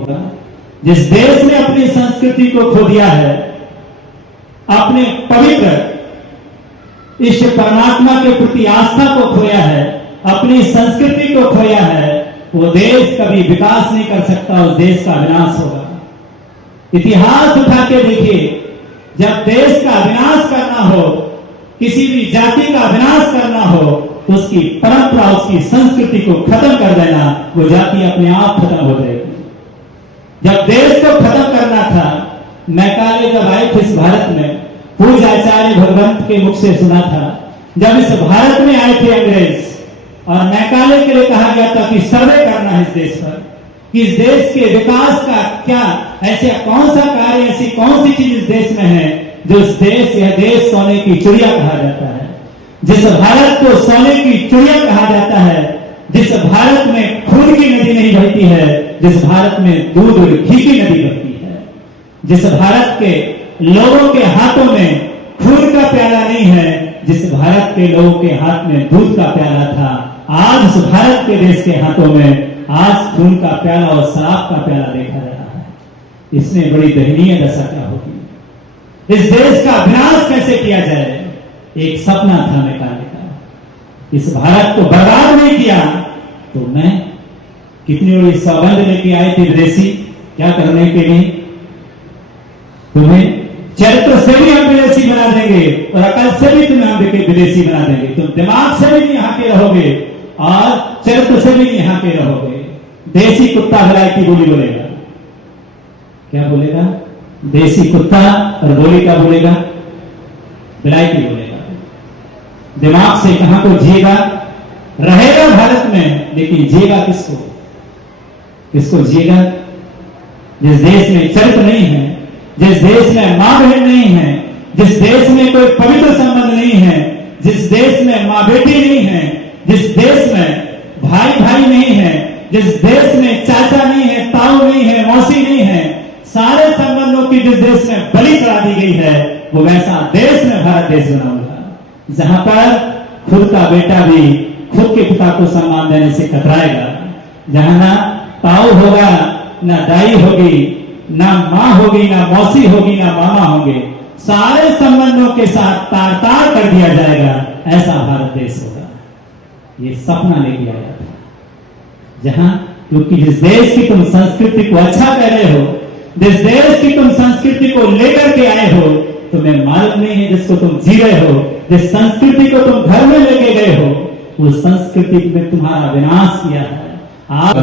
होगा। जिस देश ने अपनी संस्कृति को खो दिया है, अपने पवित्र इष्ट परमात्मा के प्रति आस्था को खोया है, अपनी संस्कृति को खोया है, वो देश कभी विकास नहीं कर सकता, उस देश का विनाश होगा। इतिहास उठा के देखिए, जब देश का विनाश करना हो, किसी भी जाति का विनाश करना हो, तो उसकी परंपरा, उसकी संस्कृति को खत्म कर देना, वो जाति अपने आप खत्म हो जाएगी। जब देश को खत्म करना था, मैकाले जब आए थे इस भारत में, पूज्य आचार्य भगवंत के मुख से सुना था, जब इस भारत में आए थे अंग्रेज, और मैकाले के लिए कहा गया था कि सर्वे करना है इस देश पर, कि इस देश के विकास का क्या ऐसे कौन सा कार्य, ऐसी कौन सी चीज इस देश में है जो इस देश, यह देश सोने की चिड़िया कहा जाता है, जिस भारत को सोने की चिड़िया कहा जाता है, जिस भारत में खून की नदी नहीं बहती है, जिस भारत में दूध और घी की नदी बहती है, जिस भारत के लोगों के हाथों में खून का प्याला नहीं है, जिस भारत के लोगों के हाथ में दूध का प्याला था, आज इस भारत के देश के हाथों में आज खून का प्याला और शराब का प्याला देखा जा रहा है। इसमें बड़ी दयनीय दशा क्या होगी। इस देश का विनाश कैसे किया जाए, एक सपना था मैकाले का। इस भारत को बर्बाद नहीं किया तो मैं कितनी बड़ी सौगंध लेके आए थे विदेशी, क्या करने के लिए, तुम्हें चरित्र से भी हम विदेशी बना देंगे और अकल से भी तुम्हें हम विदेशी बना देंगे, तुम दिमाग से भी यहाँ के रहोगे और चरित्र से भी यहाँ के रहोगे। देसी कुत्ता भलाई की बोली बोलेगा, क्या बोलेगा, देसी कुत्ता, और बोली का बोलेगा, बिलाई की बोलेगा। दिमाग से कहां को जिएगा, रहेगा भारत में, लेकिन जिएगा किसको, किसको जिएगा। जिस देश में चरित्र नहीं है, जिस देश में मां बहन नहीं है, जिस देश में कोई पवित्र संबंध नहीं है, जिस देश में मां बेटी नहीं है, जिस देश में भाई भाई नहीं है, जिस देश में चाचा नहीं है, ताऊ नहीं है, मौसी नहीं है, सारे संबंधों की जिस देश में बलि चढ़ा दी गई है, वो वैसा देश में भारत देश बनाऊंगा, जहां पर खुद का बेटा भी खुद के पिता को सम्मान देने से कतराएगा, जहां ना ताऊ होगा, ना दाई होगी, ना मां होगी, ना मौसी होगी, ना मामा होंगे, सारे संबंधों के साथ तार तार कर दिया जाएगा, ऐसा भारत देश होगा। ये सपना लेके आया था, जहां, क्योंकि जिस देश की तुम संस्कृति को अच्छा कह रहे हो, जिस देश की तुम संस्कृति को लेकर के आए हो, तुम्हें मालूम नहीं है जिसको तुम जी रहे हो, जिस संस्कृति को तुम घर में लेके गए हो, उस संस्कृति में तुम्हारा विनाश किया है। आप